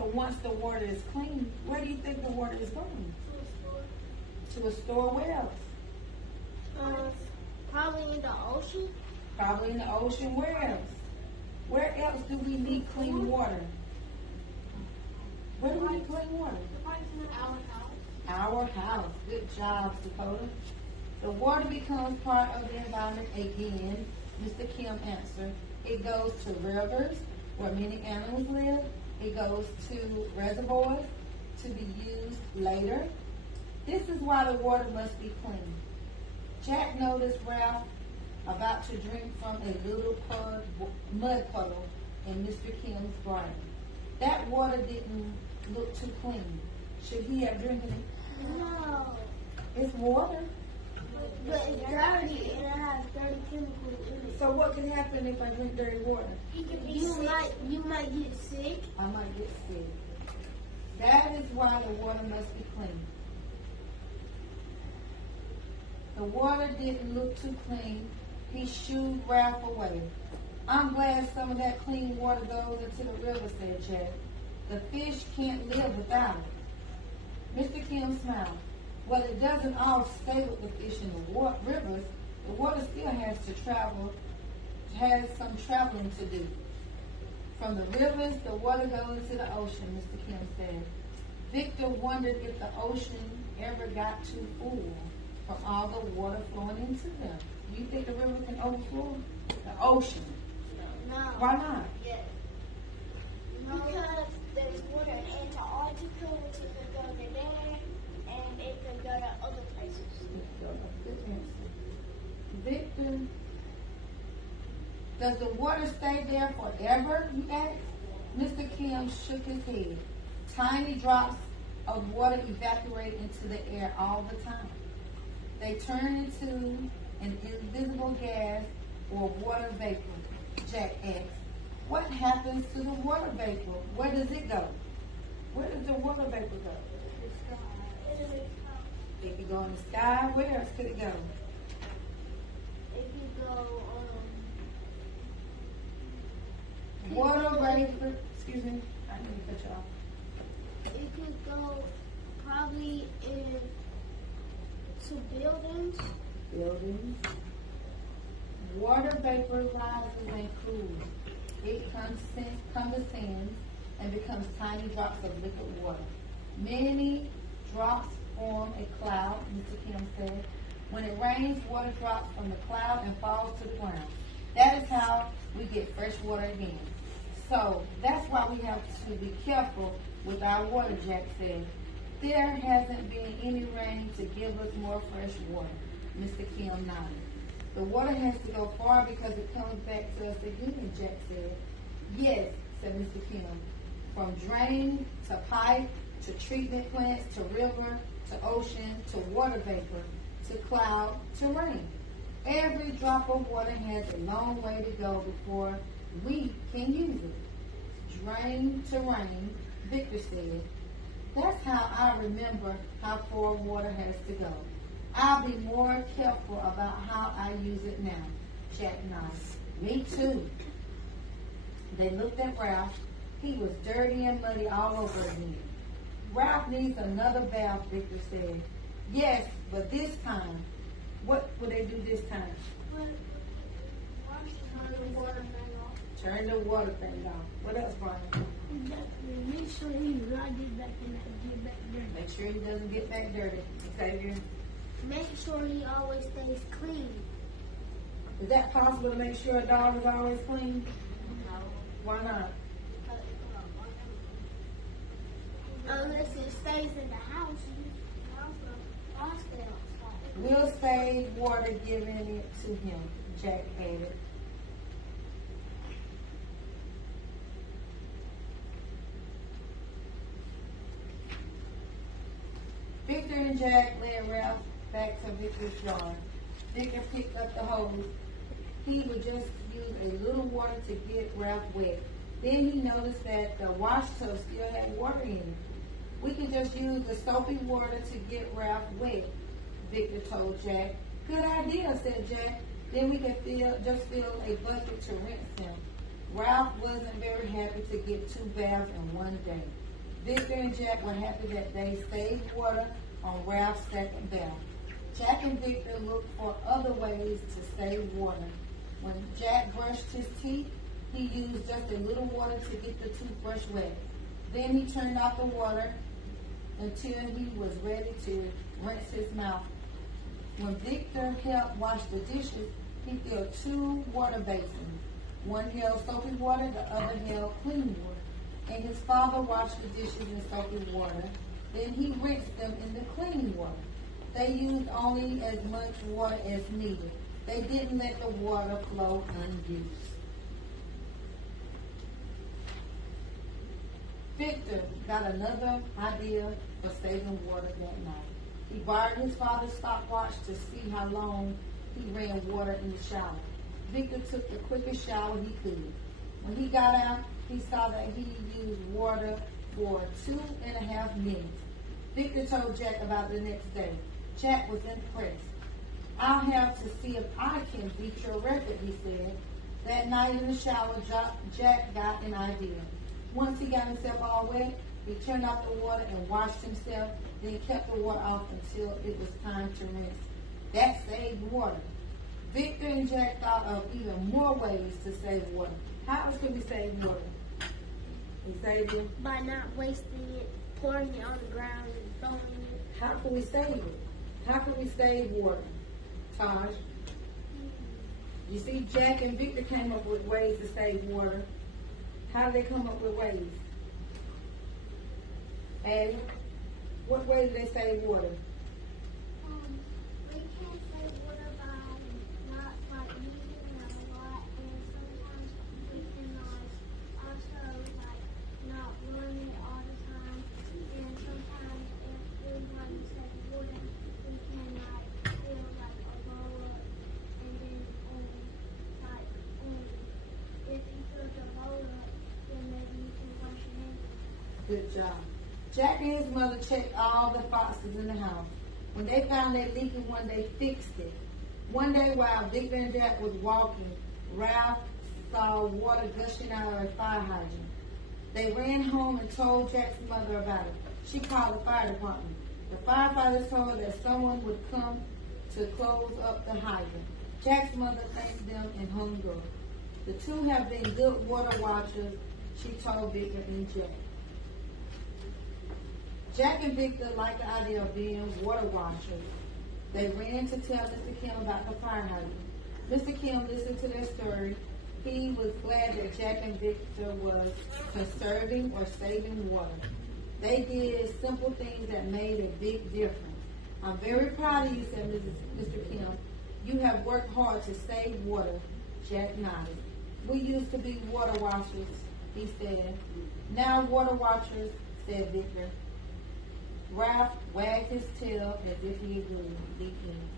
So once the water is clean, where do you think the water is going? To a store where else? Probably in the ocean. Probably in the ocean. Where else? Where else do we need clean water? Where do we need clean water? Our house. Good job, Dakota. The water becomes part of the environment again. Mr. Kim answered. It goes to rivers where many animals live. It goes to reservoirs to be used later. This is why the water must be clean. Jack noticed Ralph about to drink from a little mud puddle in Mr. Kim's brain. That water didn't look too clean. Should he have drinking it? No. It's water. But it's dirty and it has dirty chemicals in it. So what can happen if I drink dirty water? You might get sick. I might get sick. That is why the water must be clean. The water didn't look too clean. He shooed Ralph away. I'm glad some of that clean water goes into the river, said Jack. The fish can't live without it. Mr. Kim smiled. Well, it doesn't all stay with the fish in the rivers. The water still has some traveling to do. From the rivers, the water goes into the ocean, Mr. Kim said. Victor wondered if the ocean ever got too full from all the water flowing into them. Do you think the river can overflow? The ocean. No. Why not? Yes. No. Because there's water in Antarctica, which it could go to there, and it could go to other places. Good answer. Victor, does the water stay there forever, he asked? Mr. Kim shook his head. Tiny drops of water evaporate into the air all the time. They turn into an invisible gas or water vapor, Jack asked. What happens to the water vapor? Where does it go? Where does the water vapor go? It could go in the sky. Where else could it go? It could go, Water vapor, excuse me, I need to cut you off. it could go probably to buildings. Buildings. Water vapor rises and cools. It condenses and becomes tiny drops of liquid water. Many drops form a cloud, Mr. Kim said. When it rains, water drops from the cloud and falls to the ground. That is how we get fresh water again. So that's why we have to be careful with our water, Jack said. There hasn't been any rain to give us more fresh water, Mr. Kim nodded. The water has to go far because it comes back to us again, Jack said. Yes, said Mr. Kim. From drain to pipe to treatment plants to river to ocean to water vapor to cloud to rain. Every drop of water has a long way to go before we can use it. Drain to rain, Victor said. That's how I remember how far water has to go. I'll be more careful about how I use it now, Jack nodded. Me too. They looked at Ralph. He was dirty and muddy all over again. Ralph needs another bath, Victor said. Yes, but this time. What will they do this time? Turn the water thing off. Turn the water thing off. What else, Brian? Make sure he not get back in that get back dirty. Make sure he doesn't get back dirty. Xavier? Make sure he always stays clean. Is that possible to make sure a dog is always clean? No. Why not? Unless it stays in the house. I'll stay outside. We'll save water giving it to him, Jack added. Victor and Jack led Ralph back to Victor's yard. Victor picked up the hose. He would just use a little water to get Ralph wet. Then he noticed that the wash tub still had water in it. We can just use the soapy water to get Ralph wet, Victor told Jack. Good idea, said Jack. Then we can just fill a bucket to rinse him. Ralph wasn't very happy to get 2 baths in one day. Victor and Jack were happy that they saved water on Ralph's second bath. Jack and Victor looked for other ways to save water. When Jack brushed his teeth, he used just a little water to get the toothbrush wet. Then he turned off the water until he was ready to rinse his mouth. When Victor helped wash the dishes, he filled 2 water basins. One held soapy water, the other held clean water. And his father washed the dishes in soapy water. Then he rinsed them in the clean water. They used only as much water as needed. They didn't let the water flow unused. Victor got another idea for saving water that night. He borrowed his father's stopwatch to see how long he ran water in the shower. Victor took the quickest shower he could. When he got out, he saw that he used water for 2.5 minutes. Victor told Jack about the next day. Jack was impressed. I'll have to see if I can beat your record, he said. That night in the shower, Jack got an idea. Once he got himself all wet, he turned off the water and washed himself, then kept the water off until it was time to rinse. That saved water. Victor and Jack thought of even more ways to save water. How else can we save water? We save it by not wasting it, pouring it on the ground and throwing it. How can we save it? How can we save water? Taj? You see, Jack and Victor came up with ways to save water. How did they come up with ways? Addie, what way do they save water? We can save water by not using it a lot, and sometimes we can also not run it all the time. And sometimes if we want to save water, we can fill a bowl up, and then if you fill the bowl up, then maybe you can wash your hands. Good job. Jack and his mother checked all the faucets in the house. When they found they leaking one, they fixed it. One day while Victor and Jack was walking, Ralph saw water gushing out of a fire hydrant. They ran home and told Jack's mother about it. She called the fire department. The firefighters told her that someone would come to close up the hydrant. Jack's mother thanked them and hung up. The two have been good water watchers, she told Victor and Jack. Jack and Victor liked the idea of being water watchers. They ran to tell Mr. Kim about the fire hydrant. Mr. Kim listened to their story. He was glad that Jack and Victor was conserving or saving water. They did simple things that made a big difference. I'm very proud of you, said Mr. Kim. You have worked hard to save water. Jack nodded. We used to be water watchers, he said. Now water watchers, said Victor. Ralph wagged his tail as if he agreed. The end.